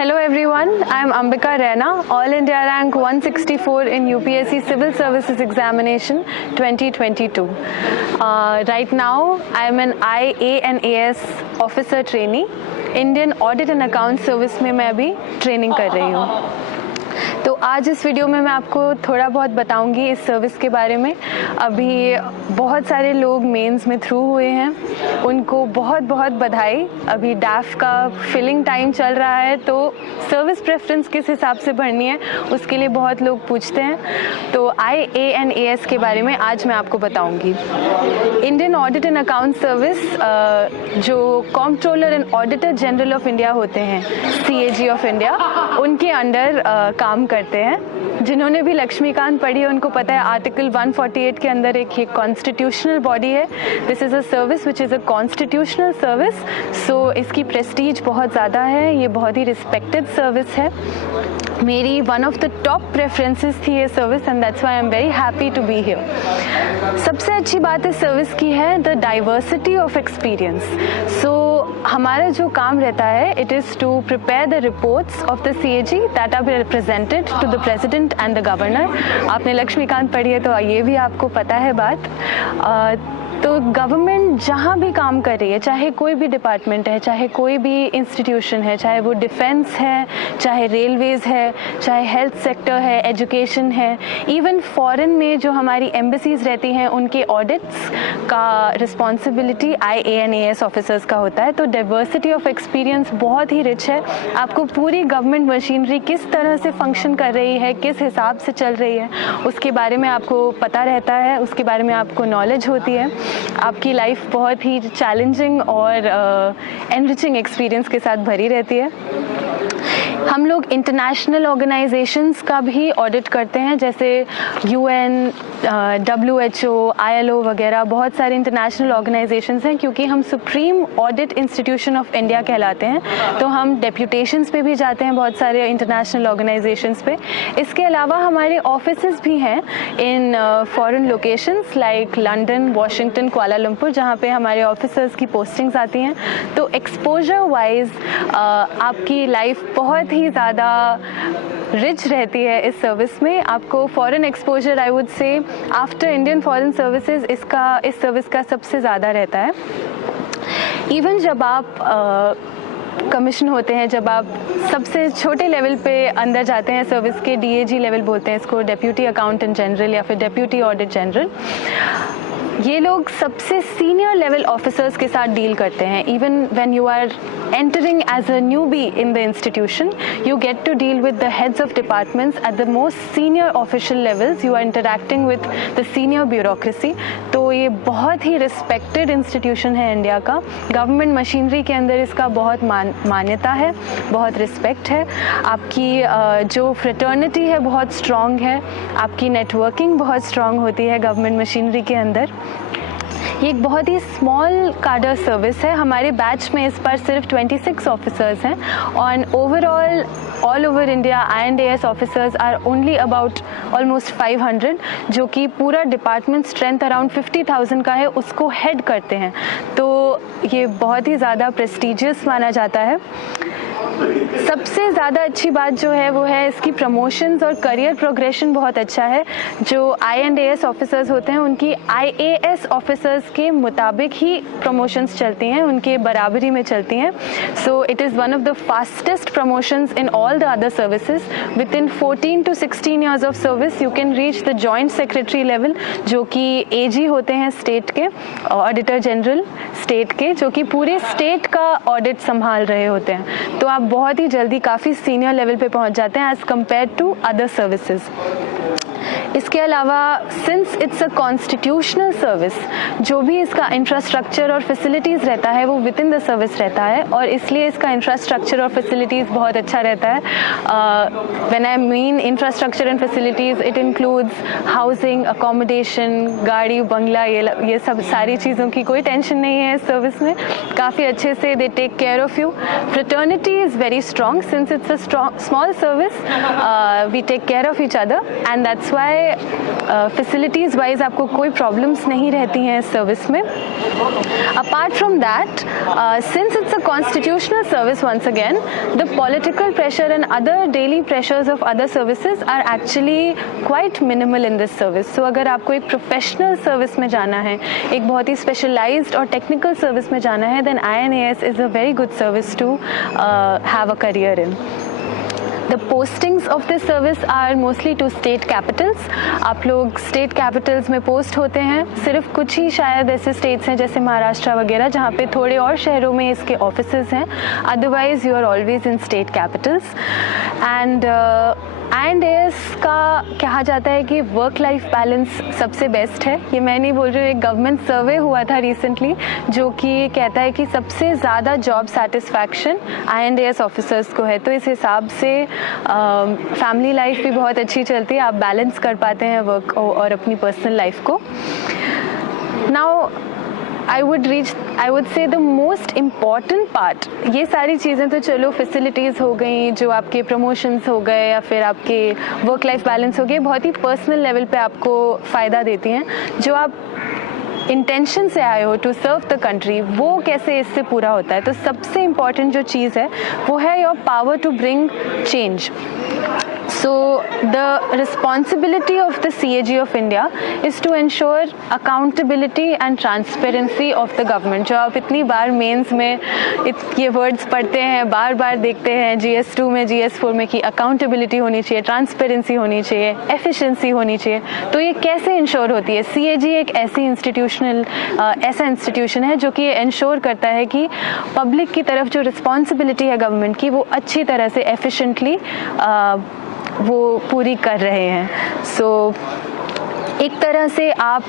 Hello everyone, I am Ambika Raina, All India rank 164 in UPSC Civil Services Examination 2022. Right now I am an IAS officer trainee. Indian Audit and Account Service में मैं अभी training कर रही हूँ। तो आज इस video में मैं आपको थोड़ा बहुत बताऊंगी इस सर्विस के बारे में। अभी बहुत सारे लोग मेंस में थ्रू हुए हैं, उनको बहुत बहुत बधाई। अभी डैफ का फिलिंग टाइम चल रहा है, तो सर्विस प्रेफरेंस किस हिसाब से भरनी है उसके लिए बहुत लोग पूछते हैं। तो IAS के बारे में आज मैं आपको बताऊंगी। Indian audit and account service जो comptroller and auditor general of India होते हैं, CAG ऑफ इंडिया, उनके अंडर काम करते हैं। जिन्होंने भी लक्ष्मीकांत पढ़ी है उनको पता है आर्टिकल 148 के अंदर एक कॉन्स्टिट्यूशनल बॉडी है। This is a service which is a constitutional service, so इसकी प्रेस्टीज बहुत ज़्यादा है, ये बहुत ही रिस्पेक्टेड सर्विस है। मेरी one of the top preferences थी ये service and that's why I am very happy to be here. सबसे अच्छी बात इस सर्विस की है the diversity of experience. So हमारा जो काम रहता है, it is to prepare the reports of the CAG that are presented to the president and the governor. आपने लक्ष्मीकांत पढ़ी है तो ये भी आपको पता है बात। तो गवर्नमेंट जहाँ भी काम कर रही है, चाहे कोई भी डिपार्टमेंट है, चाहे कोई भी इंस्टीट्यूशन है, चाहे वो डिफेंस है, चाहे रेलवेज़ है, चाहे हेल्थ सेक्टर है, एजुकेशन है, इवन फॉरेन में जो हमारी एम्बेसीज रहती हैं उनके ऑडिट्स का रिस्पॉन्सिबिलिटी IAS ऑफिसर्स का होता है। तो डाइवर्सिटी ऑफ एक्सपीरियंस बहुत ही रिच है। आपको पूरी गवर्नमेंट मशीनरी किस तरह से फंक्शन कर रही है, किस हिसाब से चल रही है, उसके बारे में आपको पता रहता है, उसके बारे में आपको नॉलेज होती है। आपकी लाइफ बहुत ही चैलेंजिंग और एनरिचिंग एक्सपीरियंस के साथ भरी रहती है। हम लोग इंटरनेशनल ऑर्गेनाइजेशंस का भी ऑडिट करते हैं, जैसे UN, WHO, ILO वगैरह बहुत सारे इंटरनेशनल ऑर्गेनाइजेशंस हैं। क्योंकि हम supreme audit institution of India कहलाते हैं, तो हम डेप्यूटेशंस पे भी जाते हैं बहुत सारे इंटरनेशनल ऑर्गेनाइजेशंस पे। इसके अलावा हमारे ऑफिसेस भी हैं in foreign locations like London, Washington, Kuala Lumpur, जहाँ पे हमारे ऑफिसर्स की पोस्टिंग्स आती हैं। तो एक्सपोजर वाइज आपकी लाइफ बहुत ही ज़्यादा रिच रहती है इस सर्विस में। आपको foreign exposure I would say after Indian foreign services इस सर्विस का सबसे ज़्यादा रहता है। इवन जब आप कमीशन होते हैं, जब आप सबसे छोटे लेवल पे अंदर जाते हैं सर्विस के, DAG लेवल बोलते हैं इसको, डेप्यूटी अकाउंटेंट जनरल या फिर डेप्यूटी ऑडिट जनरल, ये लोग सबसे सीनियर लेवल ऑफिसर्स के साथ डील करते हैं। Even when you are entering as a newbie in the institution, you get to deal with the heads of departments at the most senior official levels. You are interacting with the senior bureaucracy. तो ये बहुत ही respected institution है India का। Government machinery के अंदर इसका बहुत मान्यता है, बहुत रिस्पेक्ट है। आपकी जो फ्रेटर्निटी है बहुत स्ट्रॉन्ग है, आपकी नेटवर्किंग बहुत स्ट्रॉन्ग होती है गवर्नमेंट मशीनरी के अंदर। ये एक बहुत ही स्मॉल कार्डर सर्विस है। हमारे बैच में इस बार सिर्फ 26 ऑफिसर्स हैं और overall all over India IAS officers are only about almost 500, जो कि पूरा डिपार्टमेंट स्ट्रेंथ अराउंड 50,000 का है, उसको हेड करते हैं। तो ये बहुत ही ज़्यादा प्रेस्टीजियस माना जाता है। सबसे ज़्यादा अच्छी बात जो है वो है इसकी प्रमोशंस और करियर प्रोग्रेशन बहुत अच्छा है। जो IAS ऑफिसर्स होते हैं उनकी IAS ऑफिसर्स के मुताबिक ही प्रमोशंस चलती हैं, उनके बराबरी में चलती हैं। So it is one of the fastest promotions in all the other services. With in 14 to 16 years of service you can reach the joint secretary level, जो कि AG होते हैं स्टेट के, ऑडिटर जनरल स्टेट के, जो कि पूरे state का ऑडिट संभाल रहे होते हैं। तो आप बहुत ही जल्दी काफ़ी सीनियर लेवल पे पहुंच जाते हैं as compare to other services. इसके अलावा since it's a constitutional service, जो भी इसका इंफ्रास्ट्रक्चर और फैसिलिटीज़ रहता है वो विद इन द सर्विस रहता है, और इसलिए इसका इंफ्रास्ट्रक्चर और फैसिलिटीज़ बहुत अच्छा रहता है। When I mean infrastructure and facilities, it includes housing, accommodation, गाड़ी, बंगला, ये सब सारी चीज़ों की कोई टेंशन नहीं है इस सर्विस में। काफ़ी अच्छे से they take care of you. Fraternity is very strong since it's a small service, we take care of each other and that's why facilities wise आपको कोई प्रॉब्लम्स नहीं रहती हैं इस सर्विस में। Apart from that, since it's a constitutional service, once again, the political pressure and other daily pressures of other services are actually quite minimal in this service. So अगर आपको एक professional service में जाना है, एक बहुत ही specialized और technical service में जाना है, then INAS is a very good service to have a career in. The postings of this service are mostly to state capitals. आप लोग state capitals में post होते हैं. सिर्फ कुछ ही शायद ऐसे states हैं जैसे महाराष्ट्र वगैरह जहाँ पे थोड़े और शहरों में इसके offices हैं. Otherwise you are always in state capitals. And INAS का कहा जाता है कि वर्क लाइफ बैलेंस सबसे बेस्ट है. ये मैं नहीं बोल रही हूँ, एक गवर्नमेंट सर्वे हुआ था रिसेंटली जो कि कहता है कि सबसे ज़्यादा जॉब सेटिस्फैक्शन INAS ऑफिसर्स को है. तो इस हिसाब से फैमिली लाइफ भी बहुत अच्छी चलती है, आप बैलेंस कर पाते हैं वर्क और अपनी पर्सनल लाइफ को. Now I would say the most important part, ये सारी चीज़ें तो चलो फैसिलिटीज़ हो गई, जो आपके प्रमोशंस हो गए या फिर आपके वर्क लाइफ बैलेंस हो गए, बहुत ही पर्सनल लेवल पे आपको फ़ायदा देती हैं. जो आप इंटेंशन से आए हो टू सर्व द कंट्री, वो कैसे इससे पूरा होता है. तो सबसे इम्पॉर्टेंट जो चीज़ है वो है your power to bring change. So the responsibility of the CAG of India is to ensure accountability and transparency of the government. जो आप इतनी बार मेंस में ये वर्ड्स पढ़ते हैं, बार बार देखते हैं GS2 में, GS4 में कि अकाउंटेबिलिटी होनी चाहिए, ट्रांसपेरेंसी होनी चाहिए, एफिशिएंसी होनी चाहिए. तो ये कैसे इंश्योर होती है? CAG एक ऐसा इंस्टीट्यूशन है जो कि ये इंश्योर करता है कि पब्लिक की तरफ जो रिस्पॉन्सिबिलिटी है गवर्नमेंट की वो अच्छी तरह से एफिशिएंटली वो पूरी कर रहे हैं. सो एक तरह से आप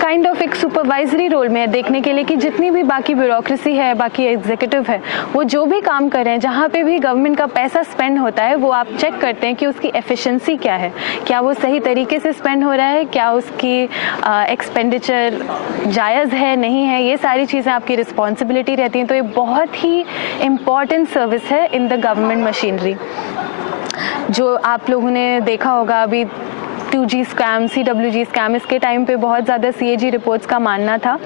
काइंड ऑफ एक सुपरवाइजरी रोल में है देखने के लिए कि जितनी भी बाकी ब्यूरोक्रेसी है, बाकी एग्जीक्यूटिव है, वो जो भी काम कर रहे हैं, जहाँ पे भी गवर्नमेंट का पैसा स्पेंड होता है वो आप चेक करते हैं कि उसकी एफिशिएंसी क्या है, क्या वो सही तरीके से स्पेंड हो रहा है, क्या उसकी एक्सपेंडिचर जायज़ है, नहीं है. ये सारी चीज़ें आपकी रिस्पॉन्सिबिलिटी रहती हैं. तो ये बहुत ही इम्पॉर्टेंट सर्विस है इन द गवर्नमेंट मशीनरी. जो आप लोगों ने देखा होगा अभी 2G स्कैम, CWG स्कैम, इसके टाइम पे बहुत ज़्यादा CAG रिपोर्ट्स का मानना था.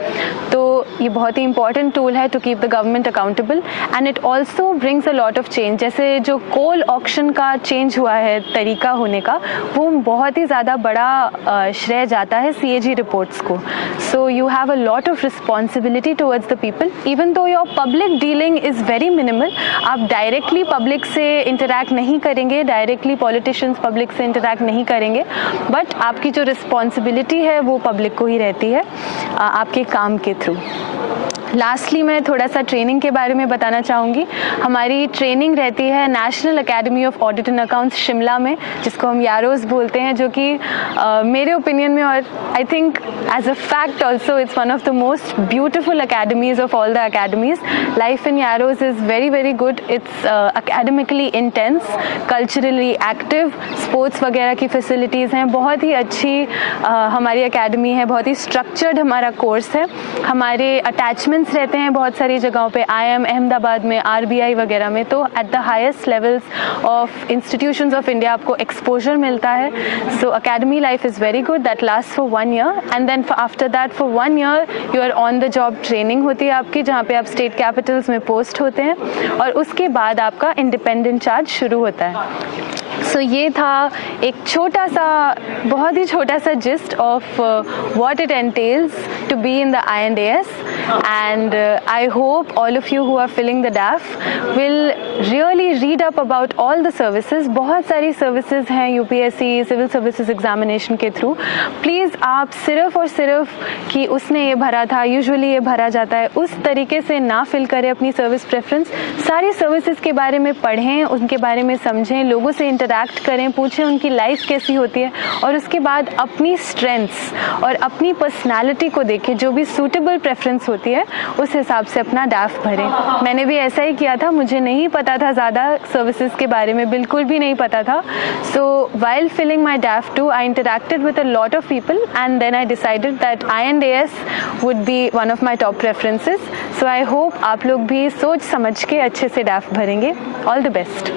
तो ये बहुत ही इंपॉर्टेंट टूल है to keep the government accountable and it also brings a lot of change. जैसे जो कोल ऑक्शन का चेंज हुआ है तरीका होने का, वो बहुत ही ज़्यादा बड़ा श्रेय जाता है CAG रिपोर्ट्स को. So you have a lot of responsibility towards the people even though your public dealing is very minimal. आप डायरेक्टली पब्लिक से इंटरैक्ट नहीं करेंगे, डायरेक्टली पॉलिटिशियंस पब्लिक से इंटरैक्ट नहीं करेंगे, बट आपकी जो रिस्पॉन्सिबिलिटी है वो पब्लिक को ही रहती है आपके काम के थ्रू. लास्टली मैं थोड़ा सा ट्रेनिंग के बारे में बताना चाहूँगी. हमारी ट्रेनिंग रहती है national academy of audit and accounts Shimla में, जिसको हम यारोस बोलते हैं, जो कि मेरे ओपिनियन में और I think as a fact also it's one of the most beautiful academies of all the academies. Life in Yarrows is very very good. It's academically intense, culturally active, sports वगैरह की facilities हैं, बहुत ही अच्छी हमारी academy है, बहुत ही structured हमारा course है. हमारे अटैचमेंट रहते हैं बहुत सारी जगहों पे, IIM अहमदाबाद में, RBI वगैरह में. तो at the highest levels of institutions of India आपको एक्सपोजर मिलता है. So academy life is very good. That last for 1 year and then after that for 1 year you are on the job training होती है आपकी, जहाँ पे आप state Capitals में पोस्ट होते हैं और उसके बाद आपका इंडिपेंडेंट चार्ज शुरू होता है. सो ये था एक छोटा सा, बहुत ही छोटा सा gist of what it entails to be in the INAS. And I hope all of you who are filling the DAF will really read up about all the services. बहुत सारी services हैं UPSC सिविल सर्विसेज एग्जामिनेशन के through. Please आप सिर्फ और सिर्फ कि उसने ये भरा था, यूजुअली ये भरा जाता है, उस तरीके से ना फिल करें अपनी सर्विस प्रेफरेंस. सारी सर्विसेज के बारे में पढ़ें, उनके बारे में समझें, लोगों से इंटरैक्ट करें, पूछें उनकी लाइफ कैसी होती है और उसके बाद अपनी स्ट्रेंथ्स और अपनी पर्सनालिटी को देखें. जो भी सूटेबल प्रेफरेंस होती है उस हिसाब से अपना DAF भरें. मैंने भी ऐसा ही किया था. मुझे नहीं पता था ज़्यादा सर्विसेज के बारे में, बिल्कुल भी नहीं पता था. सो while filling my DAF too, I interacted with a lot of people and then I decided that INAS would be one of my top preferences. So I hope आप लोग भी सोच समझ के अच्छे से DAF भरेंगे. All the best.